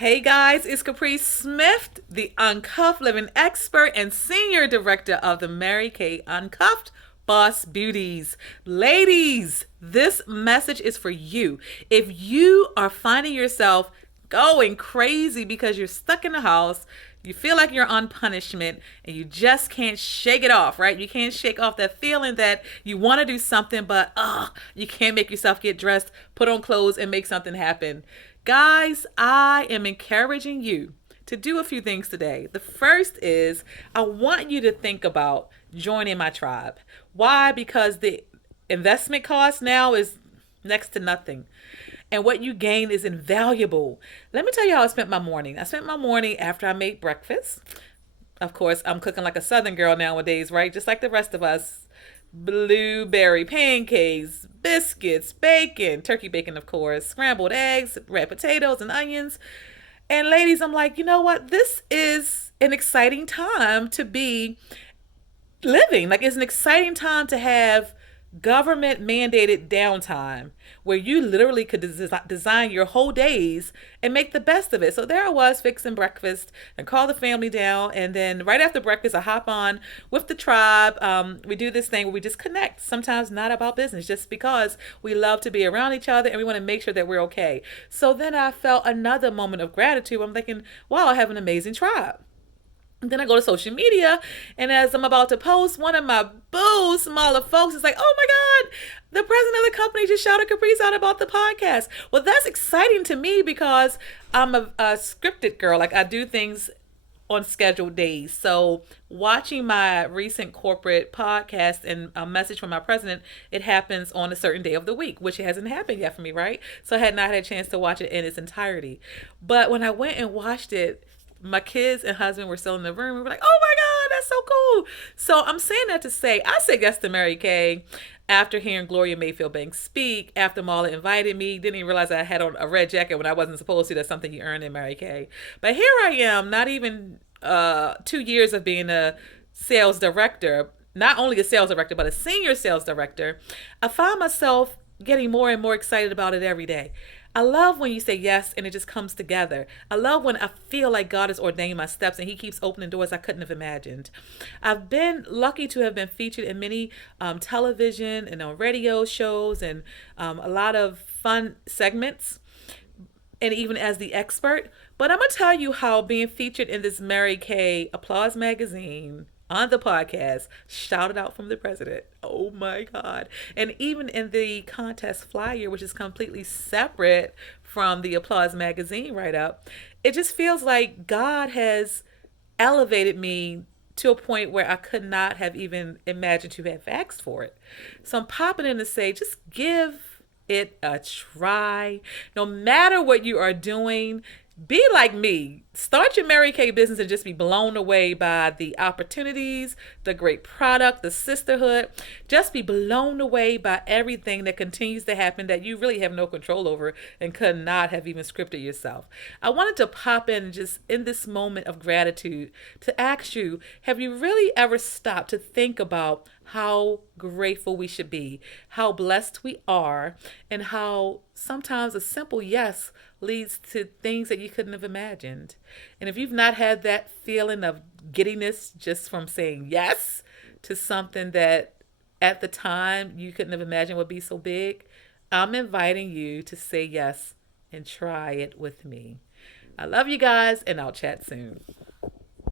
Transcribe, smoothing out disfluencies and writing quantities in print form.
Hey guys, it's Caprice Smith, the Uncuffed Living expert and senior director of the Mary Kay Uncuffed Boss Beauties. Ladies, this message is for you. If you are finding yourself going crazy because you're stuck in the house, you feel like you're on punishment and you just can't shake it off, right? You can't shake off that feeling that you want to do something, but you can't make yourself get dressed, put on clothes, and make something happen. Guys, I am encouraging you to do a few things today. The first is I want you to think about joining my tribe. Why? Because the investment cost now is next to nothing. And what you gain is invaluable. Let me tell you how I spent my morning. I spent my morning after I made breakfast. Of course, I'm cooking like a Southern girl nowadays, right? Just like the rest of us. Blueberry pancakes, biscuits, bacon, turkey bacon, of course, scrambled eggs, red potatoes, and onions. And ladies, I'm like, you know what? This is an exciting time to be living. Like, it's an exciting time to have government mandated downtime where you literally could design your whole days and make the best of it. So there I was fixing breakfast and call the family down. And then right after breakfast, I hop on with the tribe. We do this thing where we just connect, sometimes not about business, just because we love to be around each other and we want to make sure that we're okay. So then I felt another moment of gratitude. I'm thinking, wow, I have an amazing tribe. And then I go to social media, and as I'm about to post, one of my smaller folks is like, "Oh my God, the president of the company just shouted Caprice out about the podcast." Well, that's exciting to me because I'm a scripted girl. Like, I do things on scheduled days. So watching my recent corporate podcast and a message from my president, it happens on a certain day of the week, which hasn't happened yet for me, right? So I had not had a chance to watch it in its entirety. But when I went and watched it, my kids and husband were still in the room. We were like, "Oh my God, that's so cool." So I'm saying that to say, I said yes to Mary Kay after hearing Gloria Mayfield Banks speak, after Marla invited me. Didn't even realize I had on a red jacket when I wasn't supposed to. That's something you earn in Mary Kay. But here I am, not even 2 years of being a sales director, not only a sales director, but a senior sales director. I find myself getting more and more excited about it every day. I love when you say yes and it just comes together. I love when I feel like God has ordained my steps and He keeps opening doors I couldn't have imagined. I've been lucky to have been featured in many television and on radio shows and a lot of fun segments, and even as the expert. But I'm going to tell you how being featured in this Mary Kay Applause magazine on the podcast, shouted out from the president. Oh my God. And even in the contest flyer, which is completely separate from the Applause magazine write up, it just feels like God has elevated me to a point where I could not have even imagined to have asked for it. So I'm popping in to say, just give it a try. No matter what you are doing, be like me. Start your Mary Kay business and just be blown away by the opportunities, the great product, the sisterhood. Just be blown away by everything that continues to happen that you really have no control over and could not have even scripted yourself. I wanted to pop in just in this moment of gratitude to ask you, have you really ever stopped to think about how grateful we should be, how blessed we are, and how sometimes a simple yes leads to things that you couldn't have imagined? And if you've not had that feeling of giddiness just from saying yes to something that at the time you couldn't have imagined would be so big, I'm inviting you to say yes and try it with me. I love you guys, and I'll chat soon.